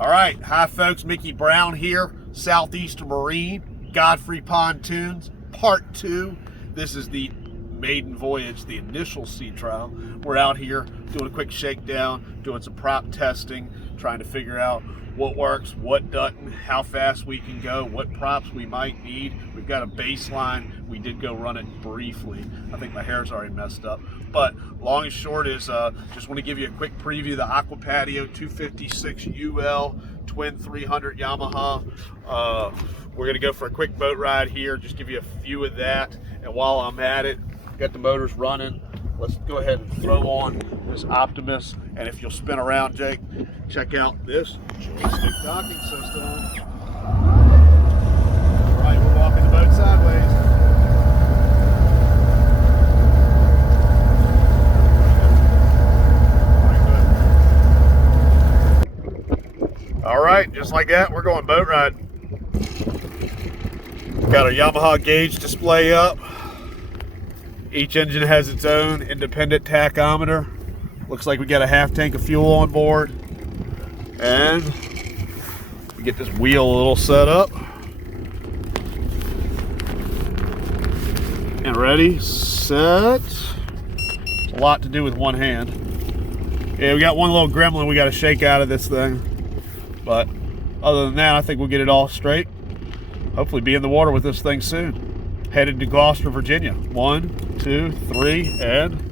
All right, hi folks, Mickey Brown here, Southeastern Marine, Godfrey Pontoons, Part 2. This is the maiden voyage, the initial sea trial. We're out here doing a quick shakedown, doing some prop testing, trying to figure out what works, what doesn't, how fast we can go, what props we might need. We've got a baseline. We did go run it briefly. I think my hair's already messed up. But long and short is, just want to give you a quick preview of the Aqua Patio 256 UL twin 300 Yamaha. We're going to go for a quick boat ride here, just give you a few of that. And while I'm at it, got the motors running. Let's go ahead and throw on this Optimus. And if you'll spin around, Jake, check out this joystick docking system. All right, we're walking the boat sideways. All right, just like that, we're going boat ride. Got our Yamaha gauge display up. Each engine has its own independent tachometer. Looks like we got a half tank of fuel on board. And we get this wheel a little set up. And ready, set. It's a lot to do with one hand. Yeah, we got one little gremlin we got to shake out of this thing. But other than that, I think we'll get it all straight. Hopefully be in the water with this thing soon. Headed to Gloucester, Virginia. 1, 2, 3, and...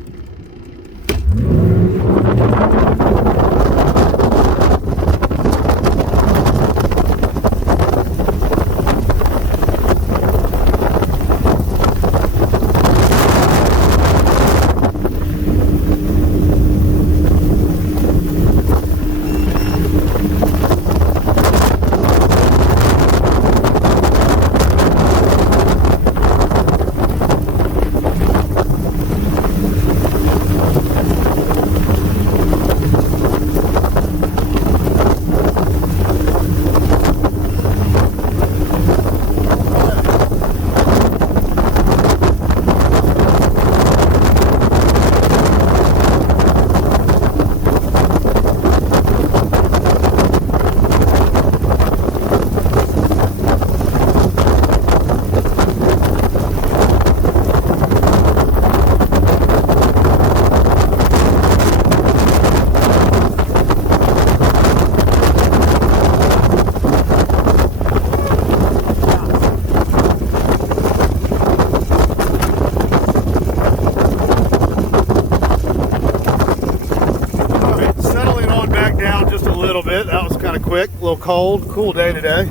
That was kind of quick, a little cold, cool day today.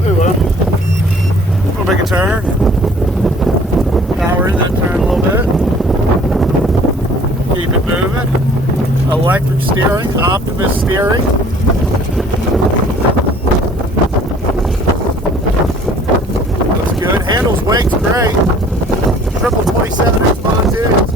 Oh well. We'll make a turn. Power in that turn a little bit. Keep it moving. Electric steering, Optimus steering. Looks good. Handles, weight's great. Triple 27-inch pontoons.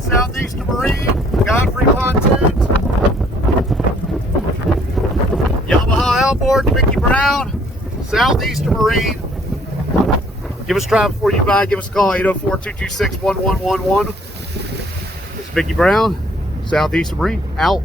Southeastern Marine, Godfrey Pontoons, Yamaha outboard, Mickey Brown, Southeastern Marine. Give us a try before you buy. Give us a call, 804-226-1111. This is Mickey Brown, Southeastern Marine, out.